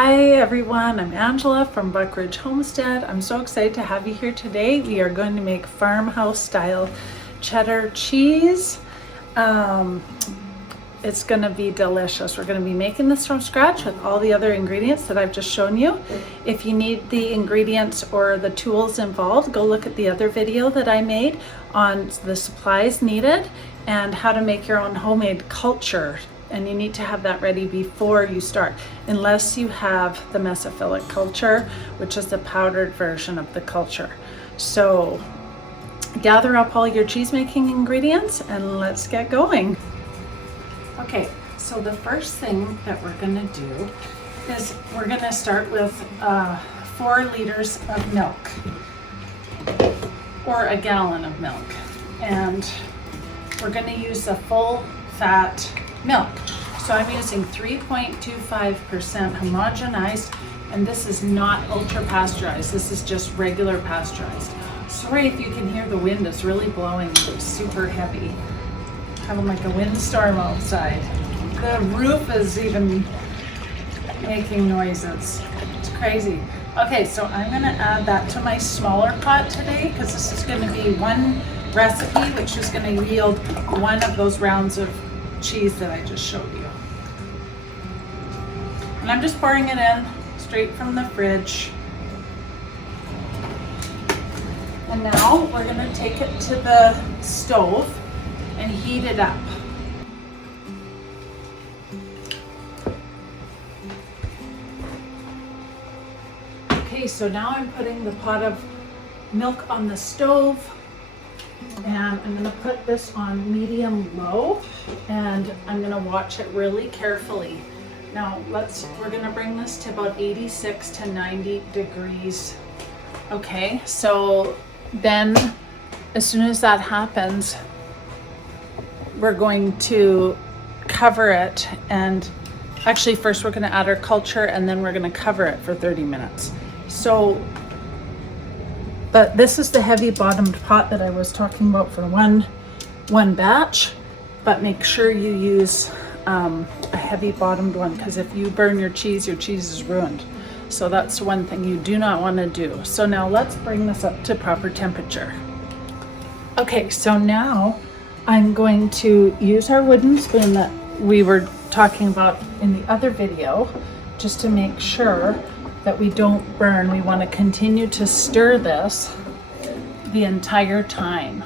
Hi everyone, I'm Angela from Buckridge Homestead. I'm so excited to have you here today. We are going to make farmhouse style cheddar cheese. It's going to be delicious. We're going to be making this from scratch with all the other ingredients that I've just shown you. If you need the ingredients or the tools involved, go look at the other video that I made on the supplies needed and how to make your own homemade culture. And you need to have that ready before you start, unless you have the mesophilic culture, which is the powdered version of the culture. So gather up all your cheese making ingredients and let's get going. Okay, so the first thing that we're gonna do is we're gonna start with 4 liters of milk, or a gallon of milk. And we're gonna use a full fat milk. So I'm using 3.25% homogenized, and this is not ultra pasteurized. This is just regular pasteurized. Sorry if you can hear the wind, it's really blowing. It's super heavy. Having like a windstorm outside. The roof is even making noises. It's crazy. Okay, so I'm gonna add that to my smaller pot today because this is gonna be one recipe, which is gonna yield one of those rounds of cheese that I just showed you. And I'm just pouring it in straight from the fridge. And now we're gonna take it to the stove and heat it up. Okay, so now I'm putting the pot of milk on the stove. And I'm gonna put this on medium low, and I'm gonna watch it really carefully. Now we're gonna bring this to about 86 to 90 degrees. Okay, so then as soon as that happens, we're going to cover it, and actually first we're gonna add our culture and then we're gonna cover it for 30 minutes. But this is the heavy bottomed pot that I was talking about for one batch, but make sure you use a heavy bottomed one, because if you burn your cheese is ruined. So that's one thing you do not want to do. So now let's bring this up to proper temperature. Okay, so now I'm going to use our wooden spoon that we were talking about in the other video, just to make sure that we don't burn. We want to continue to stir this the entire time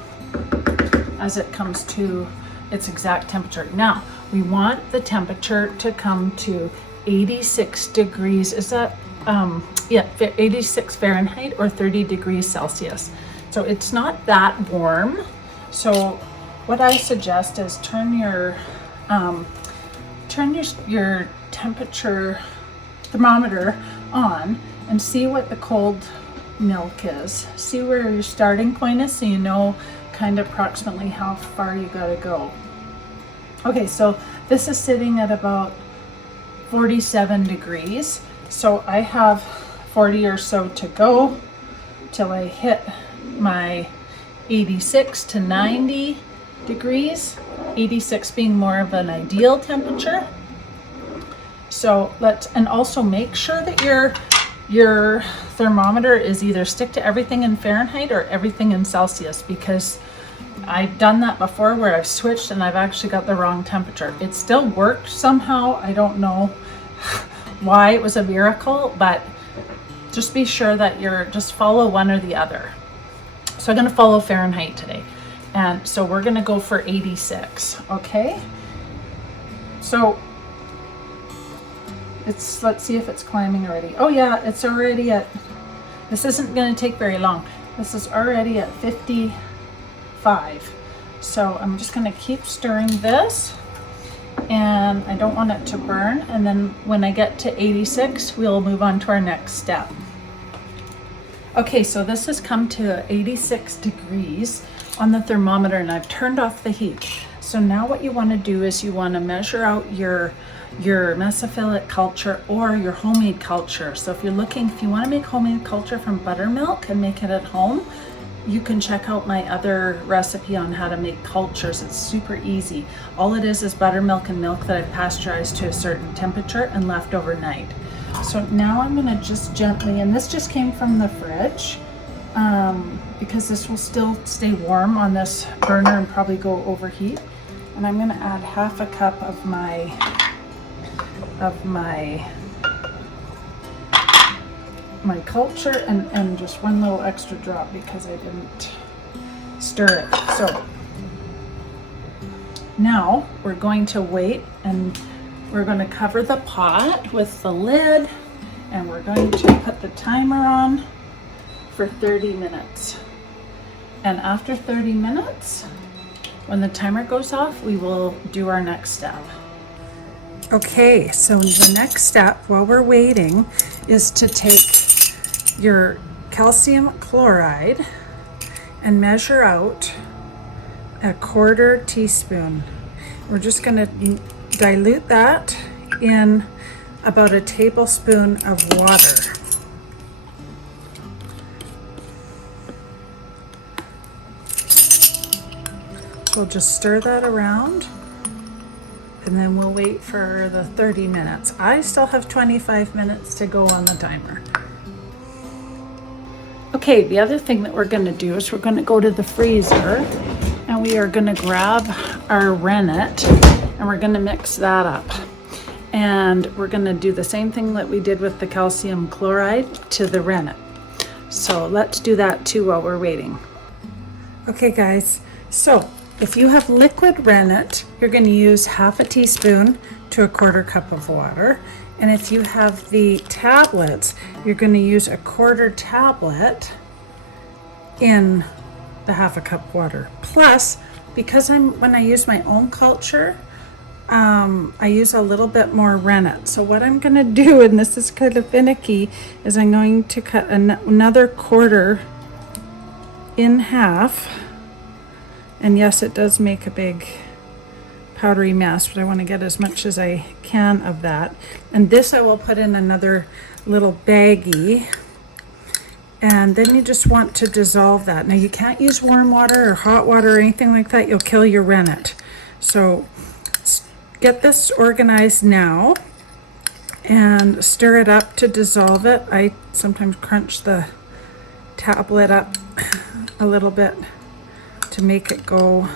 as it comes to its exact temperature. Now, we want the temperature to come to 86 degrees. Is that, 86 Fahrenheit or 30 degrees Celsius. So it's not that warm. So what I suggest is turn your temperature thermometer on and see what the cold milk is. See where your starting point is, so you know kind of approximately how far you gotta go. Okay, so this is sitting at about 47 degrees. So I have 40 or so to go till I hit my 86 to 90 degrees. 86 being more of an ideal temperature. So and also make sure that your thermometer is either stick to everything in Fahrenheit or everything in Celsius, because I've done that before where I've switched and I've actually got the wrong temperature. It still worked somehow. I don't know why it was a miracle, but just be sure that just follow one or the other. So I'm gonna follow Fahrenheit today. And so we're gonna go for 86, okay? So let's see if it's climbing already. Oh yeah, it's already at, this isn't gonna take very long. This is already at 55. So I'm just gonna keep stirring this, and I don't want it to burn. And then when I get to 86, we'll move on to our next step. Okay, so this has come to 86 degrees on the thermometer, and I've turned off the heat. So now what you wanna do is you wanna measure out your mesophilic culture or your homemade culture. So if you want to make homemade culture from buttermilk and make it at home, you can check out my other recipe on how to make cultures. It's super easy. All it is buttermilk and milk that I've pasteurized to a certain temperature and left overnight. So now I'm gonna just gently, and this just came from the fridge, because this will still stay warm on this burner and probably go overheat. And I'm gonna add half a cup of my culture and just one little extra drop because I didn't stir it. So now we're going to wait, and we're going to cover the pot with the lid, and we're going to put the timer on for 30 minutes. And after 30 minutes, when the timer goes off, we will do our next step. Okay, so the next step while we're waiting is to take your calcium chloride and measure out a 1/4 teaspoon. We're just going to dilute that in about a tablespoon of water. We'll just stir that around, and then we'll wait for the 30 minutes. I still have 25 minutes to go on the timer. Okay, the other thing that we're going to do is we're going to go to the freezer, and we are going to grab our rennet, and we're going to mix that up. And we're going to do the same thing that we did with the calcium chloride to the rennet. So let's do that too while we're waiting. Okay guys, so if you have liquid rennet, you're going to use half a teaspoon to a 1/4 cup of water. And if you have the tablets, you're going to use a 1/4 tablet in the half a cup water. Plus, because when I use my own culture, I use a little bit more rennet. So what I'm going to do, and this is kind of finicky, is I'm going to cut another 1/4 in half. And yes, it does make a big powdery mess, but I want to get as much as I can of that. And this I will put in another little baggie. And then you just want to dissolve that. Now you can't use warm water or hot water or anything like that. You'll kill your rennet. So get this organized now and stir it up to dissolve it. I sometimes crunch the tablet up a little bit to make it go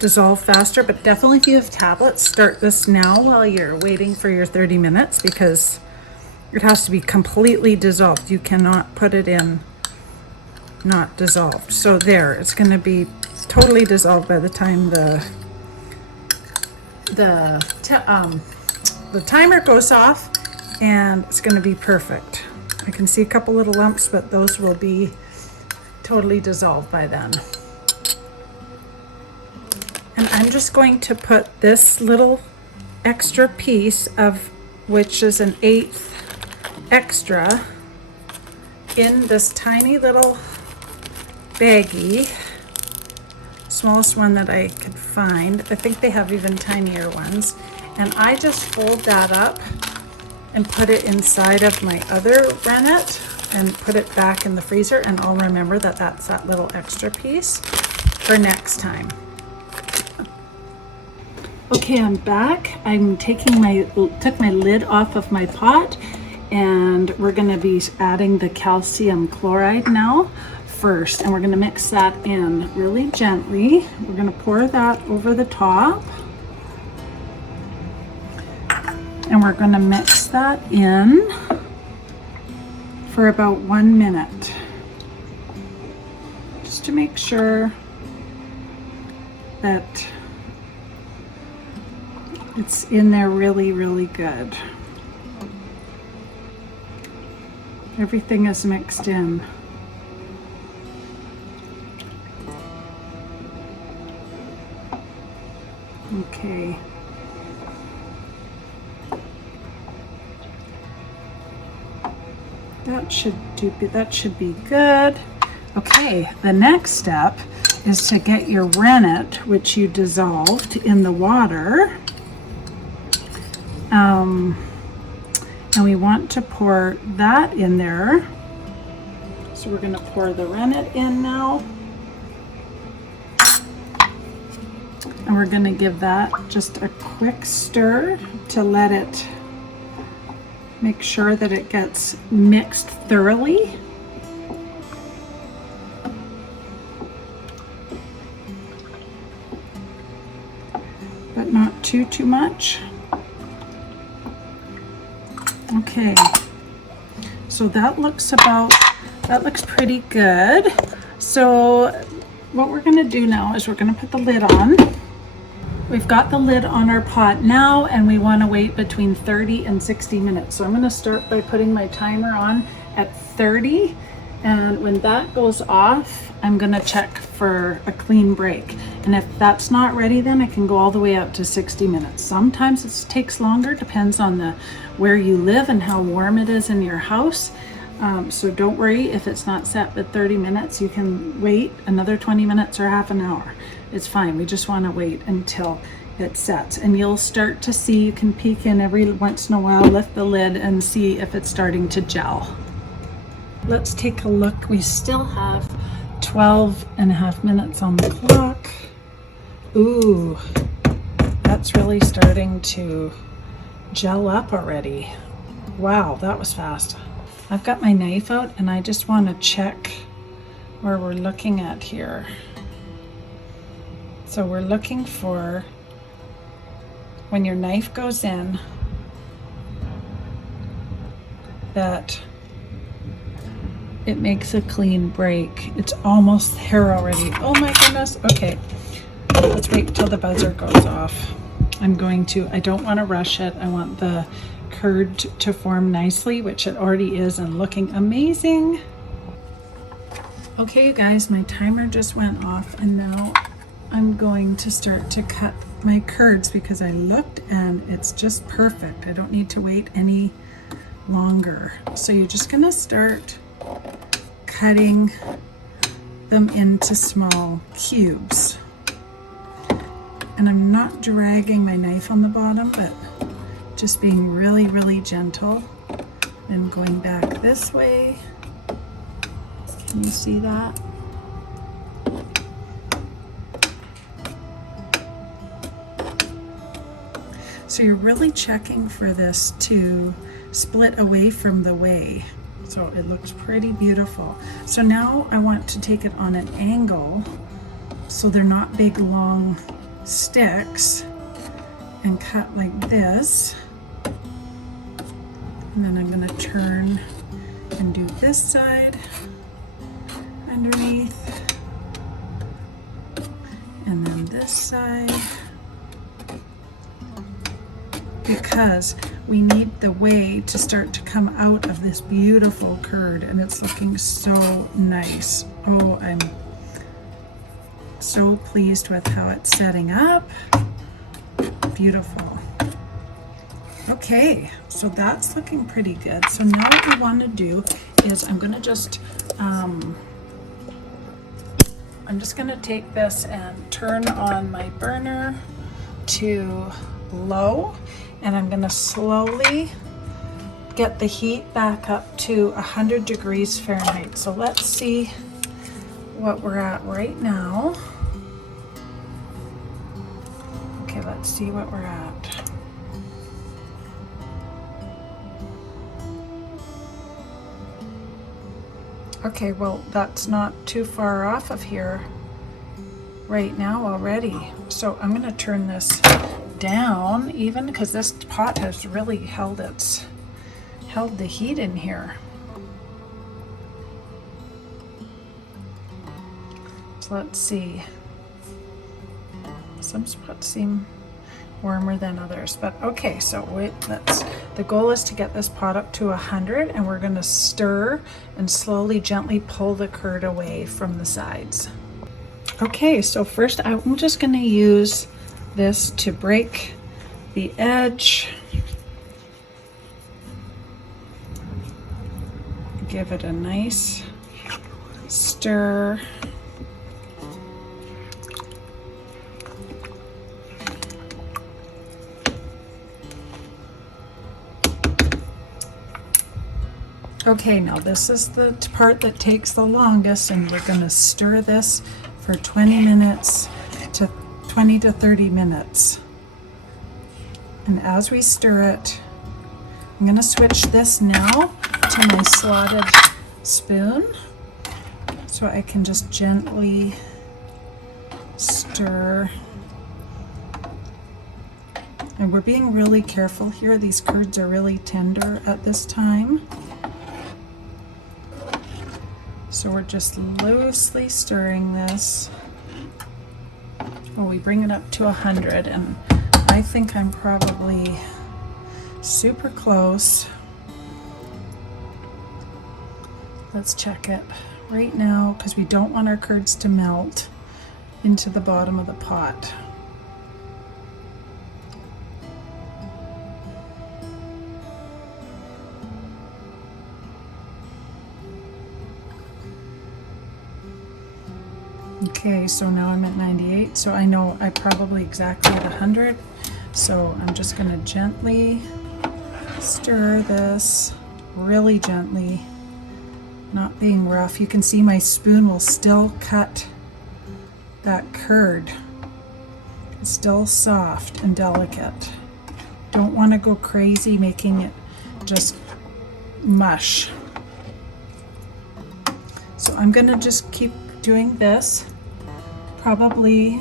dissolve faster, but definitely if you have tablets, start this now while you're waiting for your 30 minutes because it has to be completely dissolved. You cannot put it in not dissolved. So there, it's going to be totally dissolved by the time the timer goes off, and it's going to be perfect. I can see a couple little lumps, but those will be totally dissolved by then. And I'm just going to put this little extra piece of, which is an 1/8 extra, in this tiny little baggie, smallest one that I could find. I think they have even tinier ones. And I just fold that up and put it inside of my other rennet and put it back in the freezer, and I'll remember that that's that little extra piece for next time. Okay, I'm back. I'm took my lid off of my pot, and we're going to be adding the calcium chloride now first, and we're going to mix that in really gently. We're going to pour that over the top, and we're going to mix that in for about 1 minute, just to make sure that it's in there really, really good. Everything is mixed in. Okay. That should be good. Okay, the next step is to get your rennet, which you dissolved in the water. And we want to pour that in there. So we're going to pour the rennet in now. And we're going to give that just a quick stir to let it Make sure that it gets mixed thoroughly. But not too much. Okay, so that looks pretty good. So what we're gonna do now is we're gonna put the lid on. We've got the lid on our pot now, and we want to wait between 30 and 60 minutes. So I'm going to start by putting my timer on at 30, and when that goes off, I'm going to check for a clean break. And if that's not ready, then I can go all the way up to 60 minutes. Sometimes it takes longer, depends on where you live and how warm it is in your house. So don't worry if it's not set at 30 minutes. You can wait another 20 minutes or half an hour. It's fine. We just want to wait until it sets, and you'll start to see, you can peek in every once in a while, lift the lid and see if it's starting to gel. Let's take a look. We still have 12.5 minutes on the clock. Ooh, that's really starting to gel up already. Wow, that was fast. I've got my knife out and I just want to check where we're looking at here. So we're looking for, when your knife goes in, that it makes a clean break. It's almost there already. Oh my goodness. Okay, let's wait till the buzzer goes off. I don't want to rush it. I want the curd to form nicely, which it already is, and looking amazing. Okay, you guys, my timer just went off, and now I'm going to start to cut my curds because I looked and it's just perfect. I don't need to wait any longer. So you're just gonna start cutting them into small cubes. And I'm not dragging my knife on the bottom, but just being really, really gentle and going back this way. Can you see that? So you're really checking for this to split away from the whey. So it looks pretty beautiful. So now I want to take it on an angle so they're not big long sticks, and cut like this. And then I'm going to turn and do this side underneath, and then this side, because we need the whey to start to come out of this beautiful curd, and it's looking so nice. Oh, I'm so pleased with how it's setting up. Beautiful. Okay, so that's looking pretty good. So now what we want to do is I'm going to just I'm just going to take this and turn on my burner to low, and I'm going to slowly get the heat back up to 100 degrees Fahrenheit. So let's see what we're at right now. Okay, let's see what we're at. Okay, well, that's not too far off of here right now already. So I'm going to turn this down even, because this pot has really held the heat in here. So let's see. Some spots seem warmer than others, but okay, so the goal is to get this pot up to 100, and we're going to stir and slowly gently pull the curd away from the sides. Okay, so first I'm just going to use this to break the edge, give it a nice stir. Okay, now this is the part that takes the longest, and we're going to stir this for 20 to 30 minutes. And as we stir it, I'm gonna switch this now to my slotted spoon so I can just gently stir. And we're being really careful here. These curds are really tender at this time. So we're just loosely stirring this. Well, we bring it up to 100, and I think I'm probably super close. Let's check it right now because we don't want our curds to melt into the bottom of the pot. Okay, so now I'm at 98, so I know I probably exactly at 100. So I'm just going to gently stir this, really gently, not being rough. You can see my spoon will still cut that curd. It's still soft and delicate. Don't want to go crazy making it just mush. So I'm going to just keep doing this probably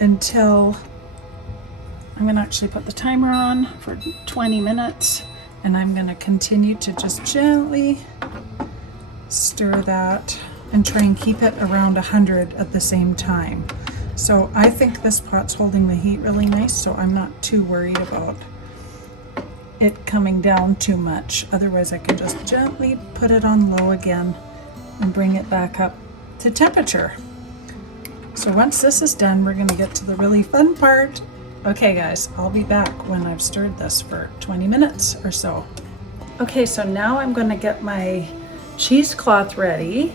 until I'm going to actually put the timer on for 20 minutes, and I'm going to continue to just gently stir that and try and keep it around 100 at the same time. So I think this pot's holding the heat really nice, so I'm not too worried about it coming down too much. Otherwise I can just gently put it on low again and bring it back up to temperature. So once this is done, we're going to get to the really fun part. Okay guys, I'll be back when I've stirred this for 20 minutes or so. Okay, so now I'm going to get my cheesecloth ready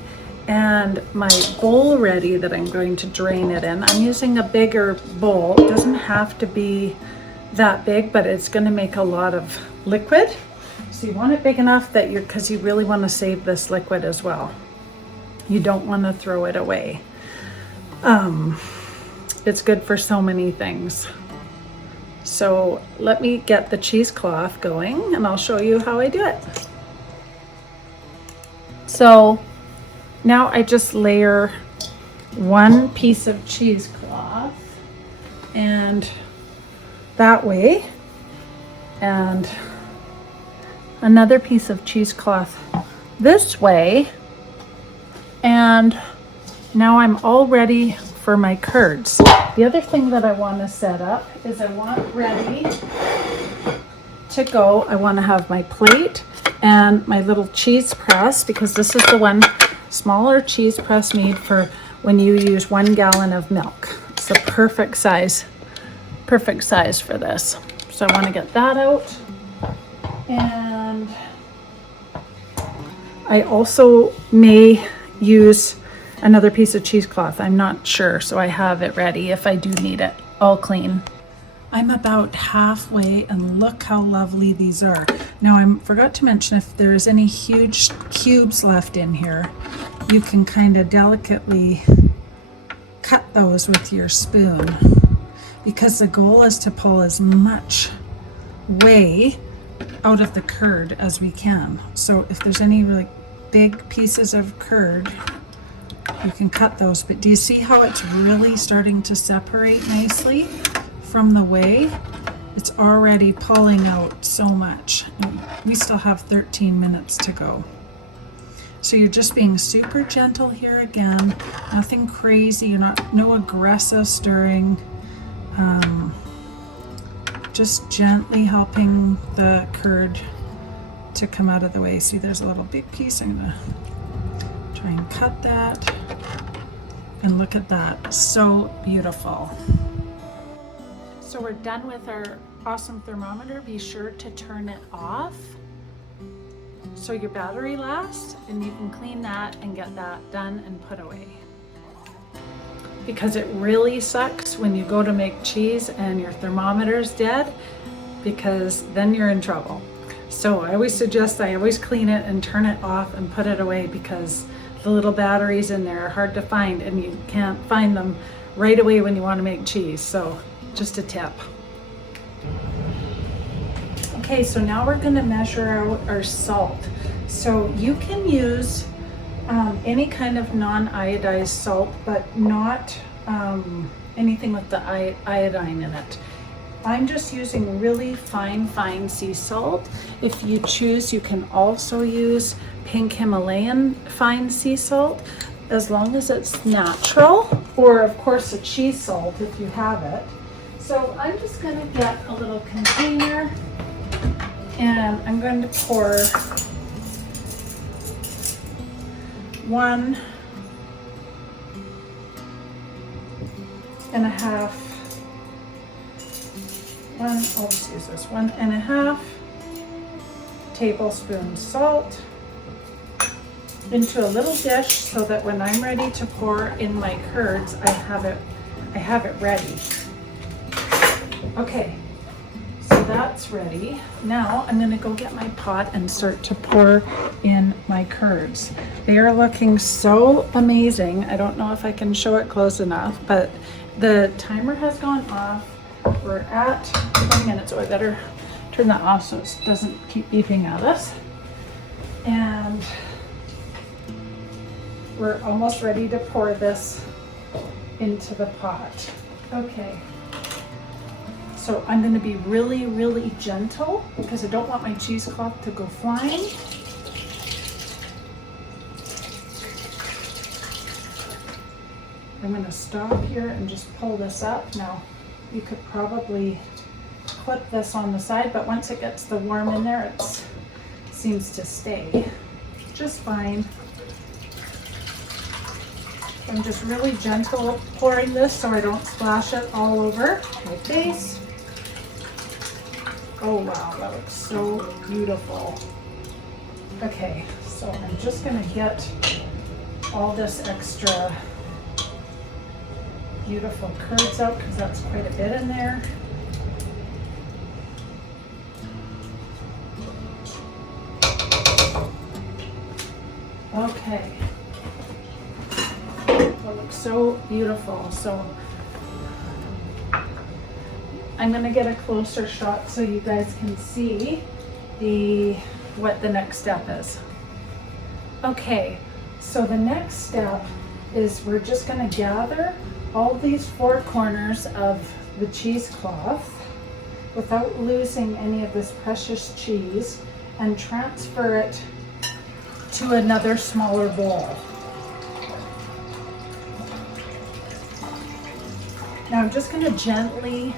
and my bowl ready that I'm going to drain it in. I'm using a bigger bowl. It doesn't have to be that big, but it's going to make a lot of liquid. So you want it big enough that because you really want to save this liquid as well. You don't want to throw it away. It's good for so many things. So let me get the cheesecloth going and I'll show you how I do it. So now I just layer one piece of cheesecloth and that way, and another piece of cheesecloth this way, and now I'm all ready for my curds. The other thing that I want to set up is I want ready to go. I want to have my plate and my little cheese press, because this is the one smaller cheese press made for when you use 1 gallon of milk. It's the perfect size for this. So I want to get that out. And I also may use another piece of cheesecloth. I'm not sure, so I have it ready if I do need it all clean. I'm about halfway, and look how lovely these are. Now I forgot to mention, if there's any huge cubes left in here, you can kind of delicately cut those with your spoon, because the goal is to pull as much whey out of the curd as we can. So if there's any really big pieces of curd, you can cut those. But do you see how it's really starting to separate nicely from the whey? It's already pulling out so much. And we still have 13 minutes to go. So you're just being super gentle here again. Nothing crazy. You're not, no aggressive stirring. Just gently helping the curd to come out of the way. See, there's a little big piece. I'm gonna try and cut that. And look at that, so beautiful. So we're done with our awesome thermometer. Be sure to turn it off so your battery lasts, and you can clean that and get that done and put away. Because it really sucks when you go to make cheese and your thermometer's dead, because then you're in trouble. So I always suggest I always clean it and turn it off and put it away, because the little batteries in there are hard to find and you can't find them right away when you want to make cheese. So just a tip. Okay, so now we're gonna measure out our salt. So you can use any kind of non-iodized salt, but not anything with the iodine in it. I'm just using really fine sea salt. If you choose, you can also use pink Himalayan fine sea salt, as long as it's natural, or of course a cheese salt if you have it. So I'm just gonna get a little container and I'm going to pour 1.5 1.5 tablespoons salt into a little dish, so that when I'm ready to pour in my curds, I have it ready. Okay, so that's ready. Now I'm gonna go get my pot and start to pour in my curds. They are looking so amazing. I don't know if I can show it close enough, but the timer has gone off. We're at 20 minutes, so I better turn that off so it doesn't keep beeping at us. And we're almost ready to pour this into the pot. Okay. So I'm going to be really gentle because I don't want my cheesecloth to go flying. I'm going to stop here and just pull this up. Now, you could probably clip this on the side, but once it gets the warm in there, it seems to stay just fine. I'm just really gentle pouring this so I don't splash it all over my face. Oh wow, that looks so beautiful. Okay, so I'm just gonna get all this extra beautiful curds out because that's quite a bit in there. Okay. That looks so beautiful. So I'm going to get a closer shot so you guys can see what the next step is. Okay, so the next step is we're just going to gather all these 4 corners of the cheesecloth without losing any of this precious cheese and transfer it to another smaller bowl. Now I'm just going to gently,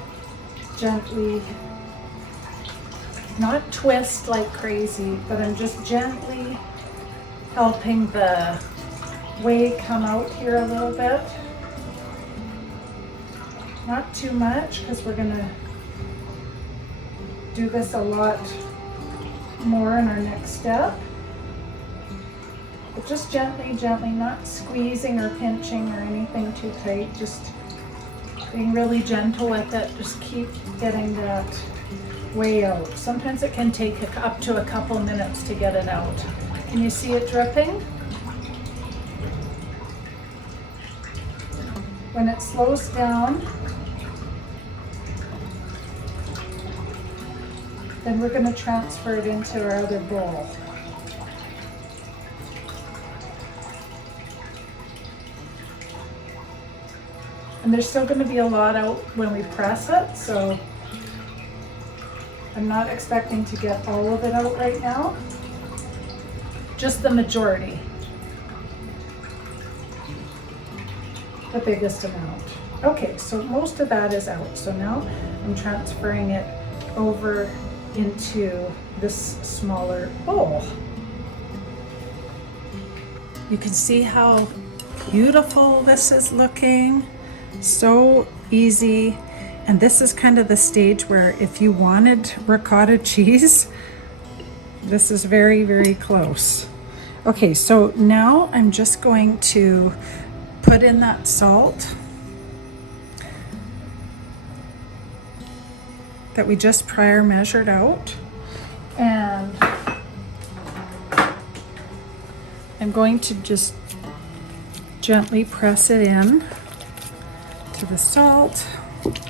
not twist like crazy, but I'm just gently helping the whey come out here a little bit. Not too much, because we're going to do this a lot more in our next step. But just gently, not squeezing or pinching or anything too tight, just being really gentle with it. Just keep getting that whey out. Sometimes it can take up to a couple minutes to get it out. Can you see it dripping? When it slows down, then we're going to transfer it into our other bowl. And there's still going to be a lot out when we press it, so I'm not expecting to get all of it out right now, just the majority, the biggest amount. Okay, so most of that is out, so now I'm transferring it over into this smaller bowl. You can see how beautiful this is looking. So easy. And this is kind of the stage where if you wanted ricotta cheese, this is very close. Okay, so now I'm just going to put in that salt that we just prior measured out, and I'm going to just gently press it in to the salt,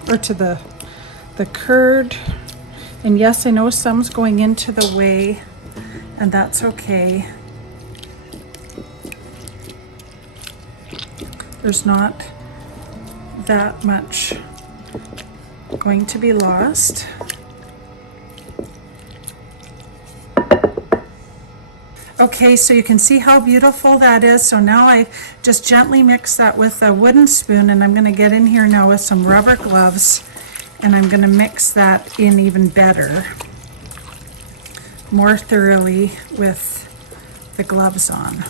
or to the curd. And yes, I know some's going into the way, and that's okay. There's not that much going to be lost. Okay, so you can see how beautiful that is. So now I just gently mix that with a wooden spoon, and I'm going to get in here now with some rubber gloves, and I'm going to mix that in even better, more thoroughly with the gloves on.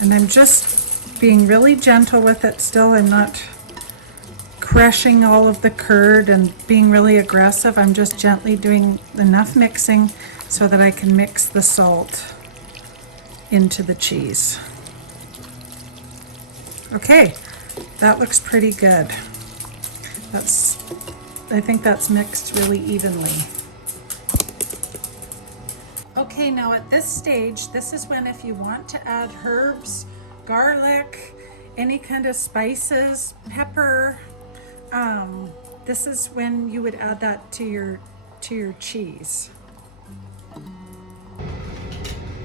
And I'm just being really gentle with it still. I'm not crushing all of the curd and being really aggressive. I'm just gently doing enough mixing so that I can mix the salt into the cheese. Okay, that looks pretty good. I think that's mixed really evenly. Okay, now at this stage, this is when, if you want to add herbs, garlic, any kind of spices, pepper, this is when you would add that to your cheese.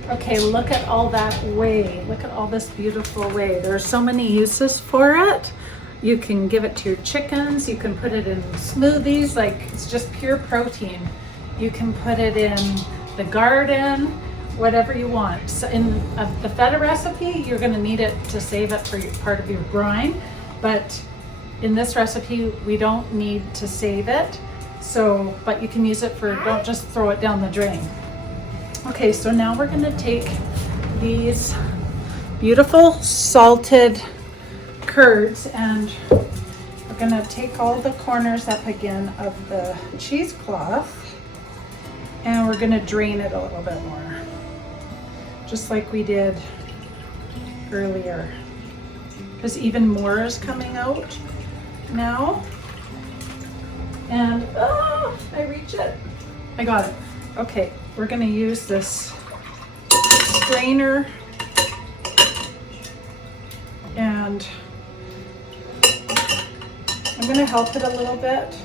Okay, look at all that whey. Look at all this beautiful whey. There are so many uses for it. You can give it to your chickens. You can put it in smoothies, like it's just pure protein. You can put it in the garden, whatever you want. So in the feta recipe, you're going to need it to save it for part of your brine, but in this recipe, we don't need to save it. So, but you can use it for, don't just throw it down the drain. Okay, so now we're going to take these beautiful salted curds, and we're going to take all the corners up again of the cheesecloth, and we're going to drain it a little bit more, just like we did earlier, because even more is coming out now. And I reach it. I got it. Okay, we're going to use this strainer, and I'm going to help it a little bit.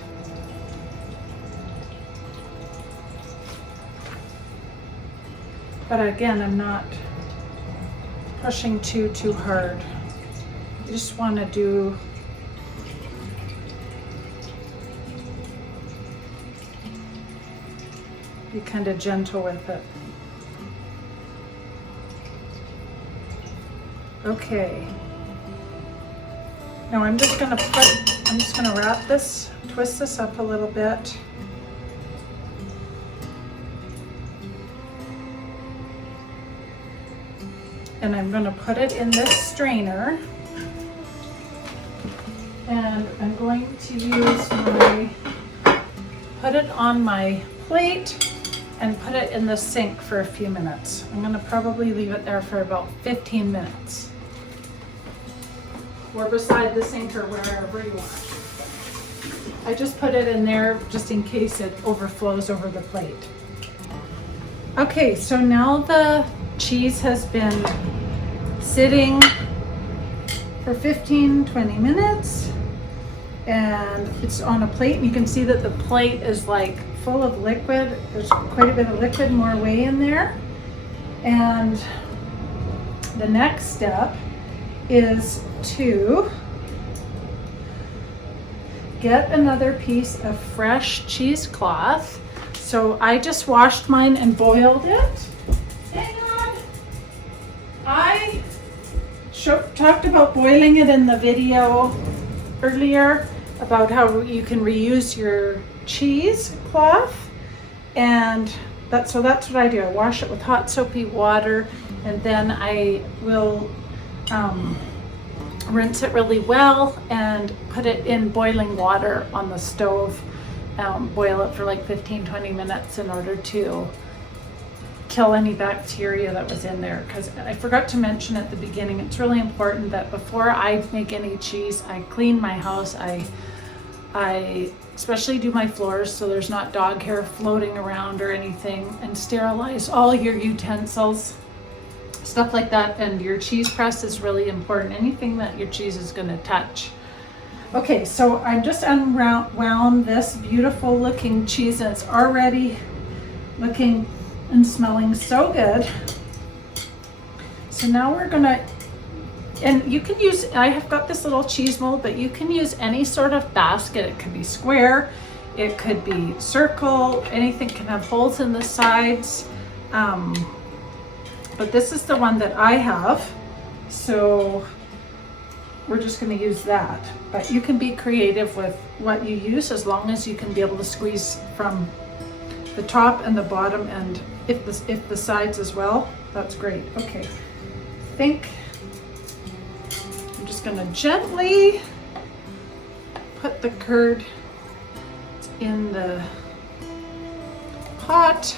But again, I'm not pushing too hard. You just want to be kind of gentle with it. Okay. Now I'm just gonna wrap this, twist this up a little bit. And I'm gonna put it in this strainer. And I'm going to put it on my plate and put it in the sink for a few minutes. I'm gonna probably leave it there for about 15 minutes. Or beside the sink or wherever you want. I just put it in there just in case it overflows over the plate. Okay, so now the cheese has been sitting for 15-20 minutes, and it's on a plate, and you can see that the plate is like full of liquid. There's quite a bit of liquid, more whey in there. And the next step is to get another piece of fresh cheesecloth. So I just washed mine and boiled it. Hang on. I talked about boiling it in the video earlier, about how you can reuse your cheesecloth, and that's what I do. I wash it with hot soapy water, and then I will rinse it really well and put it in boiling water on the stove. Boil it for like 15-20 minutes in order to kill any bacteria that was in there, because I forgot to mention at the beginning, it's really important that before I make any cheese, I clean my house. I especially do my floors so there's not dog hair floating around or anything, and sterilize all your utensils, stuff like that. And your cheese press is really important. Anything that your cheese is going to touch, Okay, so I just unwound this beautiful looking cheese, and it's already looking and smelling so good. So now we're gonna, and you can use, I have got this little cheese mold, but you can use any sort of basket. It could be square, it could be circle, anything can have holes in the sides. But this is the one that I have. So we're just going to use that. But you can be creative with what you use, as long as you can be able to squeeze from the top and the bottom, and if the sides as well, that's great. Okay, I think I'm just going to gently put the curd in the pot,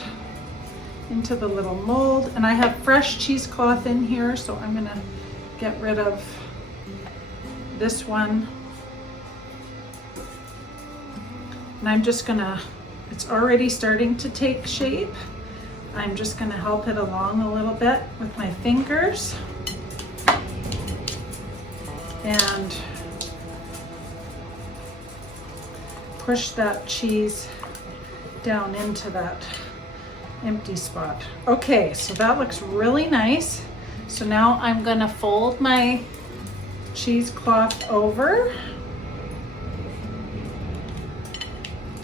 into the little mold, and I have fresh cheesecloth in here, so I'm going to get rid of this one, and I'm just gonna, it's already starting to take shape. I'm just gonna help it along a little bit with my fingers and push that cheese down into that empty spot. Okay, so that looks really nice. So now I'm gonna fold my cheesecloth over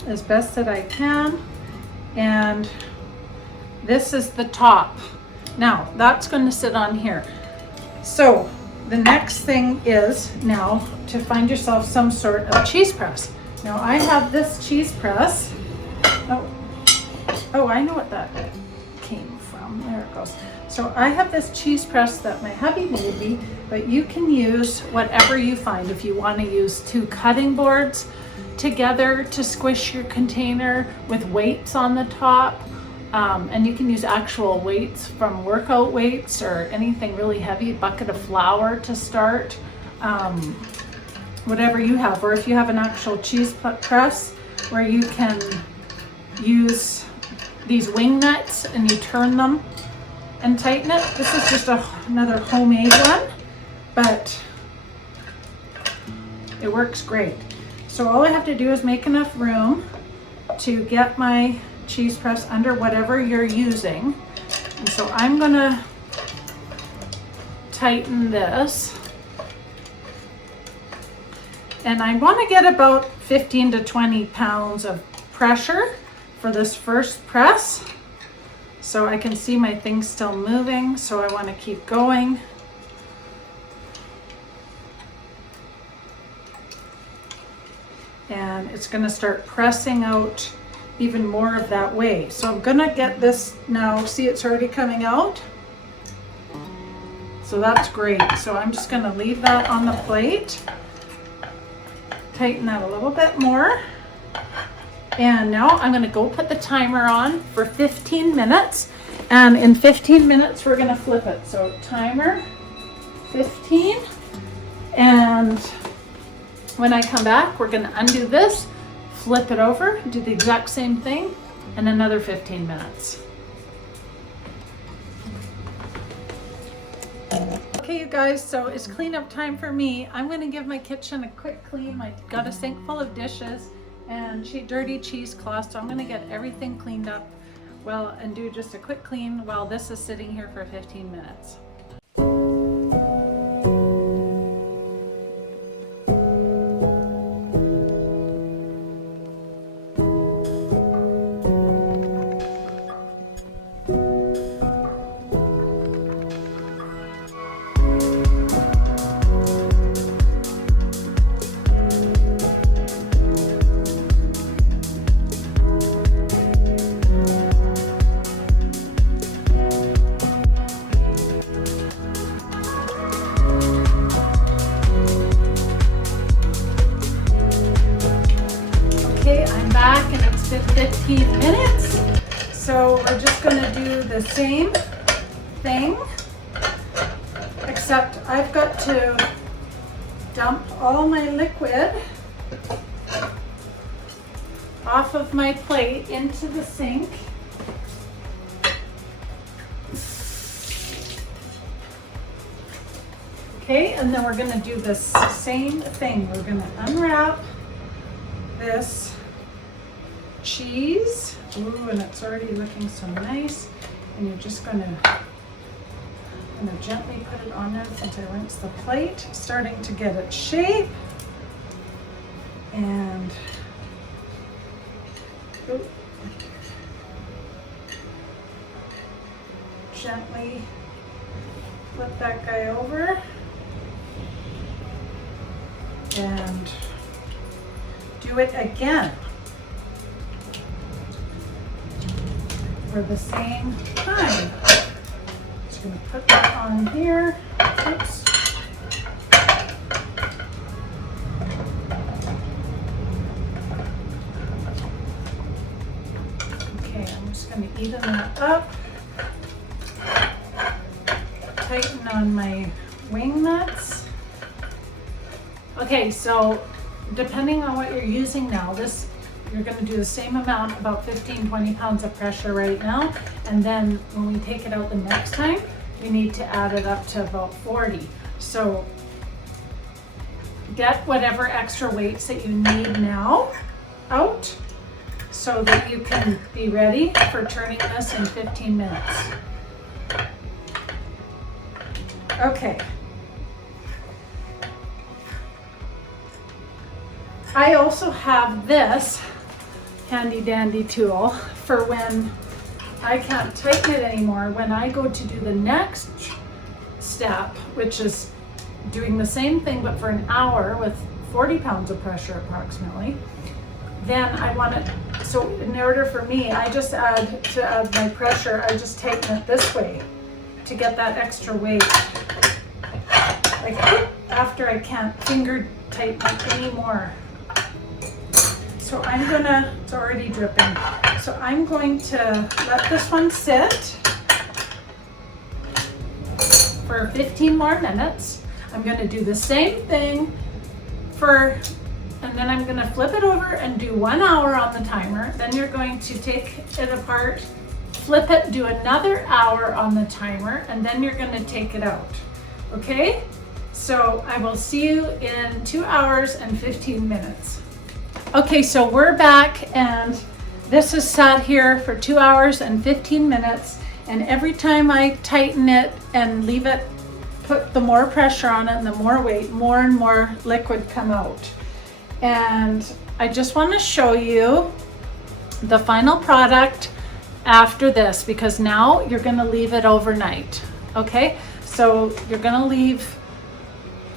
as best that I can, and this is the top. Now that's going to sit on here. So the next thing is now to find yourself some sort of cheese press. Now I have this cheese press. Oh, I know what that came from. There it goes. So I have this cheese press that my hubby made me, but you can use whatever you find. If you want to use 2 cutting boards together to squish your container with weights on the top, and you can use actual weights from workout weights or anything really heavy, a bucket of flour to start, whatever you have. Or if you have an actual cheese press where you can use these wing nuts and you turn them and tighten it. This is just another homemade one, but it works great. So all I have to do is make enough room to get my cheese press under whatever you're using. And so I'm gonna tighten this. And I want to get about 15 to 20 pounds of pressure for this first press. So I can see my thing still moving, so I want to keep going. And it's going to start pressing out even more of that whey. So I'm going to get this now. See, it's already coming out. So that's great. So I'm just going to leave that on the plate. Tighten that a little bit more. And now I'm going to go put the timer on for 15 minutes. And in 15 minutes, we're going to flip it. So timer, 15. And when I come back, we're going to undo this, flip it over, do the exact same thing, and another 15 minutes. Okay, you guys, so it's cleanup time for me. I'm going to give my kitchen a quick clean. I got a sink full of dishes and dirty cheesecloth, so I'm going to get everything cleaned up well and do just a quick clean while this is sitting here for 15 minutes. Back and it's been 15 minutes. So we're just going to do the same thing, except I've got to dump all my liquid off of my plate into the sink. Okay, and then we're gonna do the same thing. We're gonna unwrap this cheese. Ooh, and it's already looking so nice. And you're just gonna gently put it on there since I rinsed the plate, starting to get its shape. And gently flip that guy over and do it again for the same time. Just going to put that on here. Oops. Okay, I'm just going to even that up. Tighten on my wing nuts. Okay, so depending on what you're using now, you're going to do the same amount, about 15-20 pounds of pressure right now, and then when we take it out the next time, we need to add it up to about 40. So get whatever extra weights that you need now out so that you can be ready for turning this in 15 minutes. Okay. I also have this handy dandy tool for when I can't tighten it anymore. When I go to do the next step, which is doing the same thing but for an hour with 40 pounds of pressure approximately, then I want it, so in order for me, I just add my pressure, I just tighten it this way to get that extra weight. Like after I can't finger tighten it anymore. So I'm gonna, it's already dripping. So I'm going to let this one sit for 15 more minutes. I'm gonna do the same thing and then I'm gonna flip it over and do 1 hour on the timer. Then you're going to take it apart, flip it, do another hour on the timer, and then you're gonna take it out, okay? So I will see you in 2 hours and 15 minutes. Okay, so we're back and this is sat here for 2 hours and 15 minutes. And every time I tighten it and leave it, put the more pressure on it and the more weight, more and more liquid come out. And I just want to show you the final product after this, because now you're going to leave it overnight. Okay, so you're going to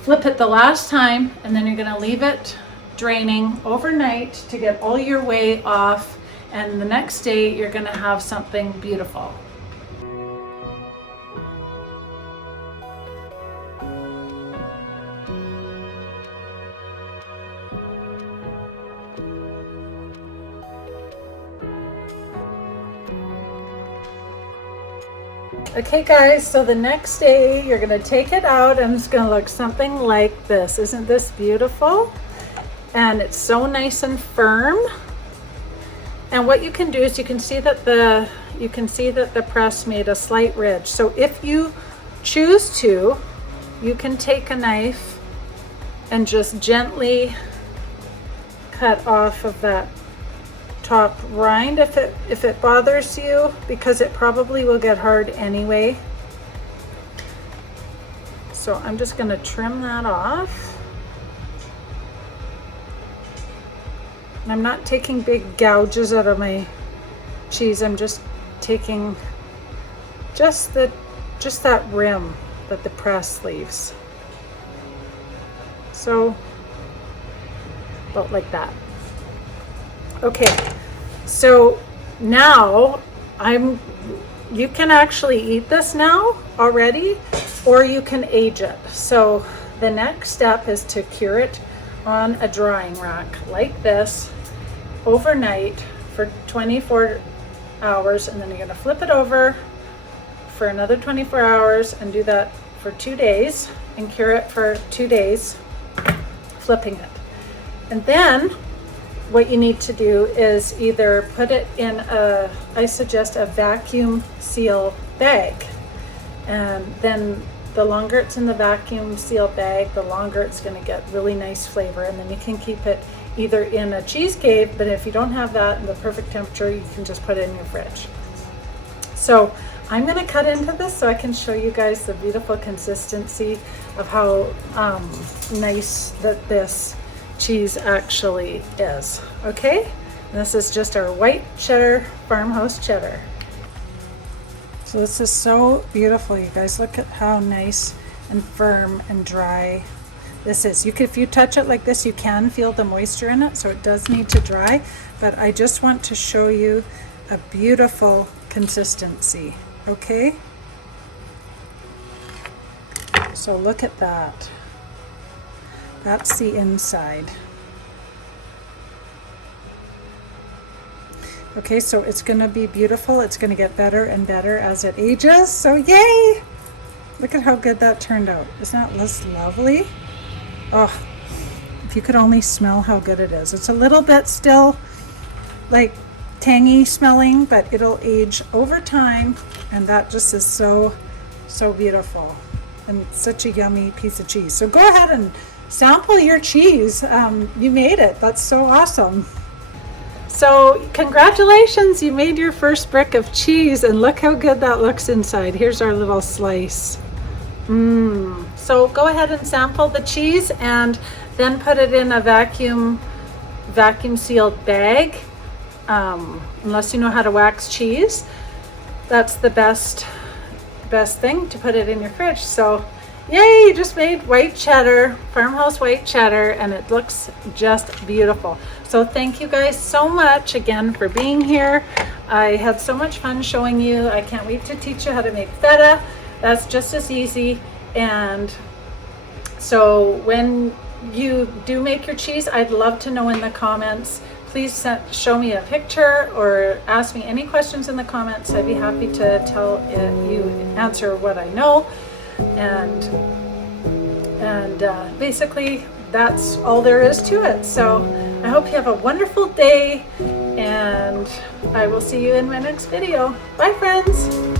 flip it the last time, and then you're going to leave it draining overnight to get all your whey off, and the next day you're going to have something beautiful. Okay guys, so the next day you're going to take it out and it's going to look something like this. Isn't this beautiful? And it's so nice and firm. And what you can do is you can see that the press made a slight ridge. So if you choose to, you can take a knife and just gently cut off of that top rind if it bothers you, because it probably will get hard anyway. So I'm just going to trim that off. And I'm not taking big gouges out of my cheese. I'm just taking just that rim that the press leaves. So about like that. Okay, so now you can actually eat this now already, or you can age it. So the next step is to cure it on a drying rack like this overnight for 24 hours, and then you're going to flip it over for another 24 hours and do that for 2 days and cure it for 2 days, flipping it. And then what you need to do is either put it in I suggest a vacuum seal bag, and then the longer it's in the vacuum seal bag, the longer it's going to get really nice flavor, and then you can keep it either in a cheese cave, but if you don't have that in the perfect temperature, you can just put it in your fridge. So I'm going to cut into this so I can show you guys the beautiful consistency of how nice that this cheese actually is. Okay, and this is just our white cheddar, farmhouse cheddar. So this is so beautiful, you guys. Look at how nice and firm and dry this is. If you touch it like this, you can feel the moisture in it, so it does need to dry, but I just want to show you a beautiful consistency. Okay, so look at that. That's the inside. Okay, so it's going to be beautiful. It's going to get better and better as it ages. So yay! Look at how good that turned out. Isn't that just lovely? Oh, if you could only smell how good it is. It's a little bit still like tangy smelling, but it'll age over time, and that just is so beautiful and such a yummy piece of cheese. So go ahead and sample your cheese. You made it. That's so awesome. So congratulations, you made your first brick of cheese, and look how good that looks inside. Here's our little slice. So go ahead and sample the cheese and then put it in a vacuum sealed bag. Unless you know how to wax cheese, that's the best thing, to put it in your fridge. So yay, you just made white cheddar, farmhouse white cheddar, and it looks just beautiful. So thank you guys so much again for being here. I had so much fun showing you. I can't wait to teach you how to make feta. That's just as easy. And so when you do make your cheese, I'd love to know in the comments. Please show me a picture or ask me any questions in the comments. I'd be happy to tell you, answer what I know. And basically that's all there is to it. So I hope you have a wonderful day, and I will see you in my next video. Bye, friends.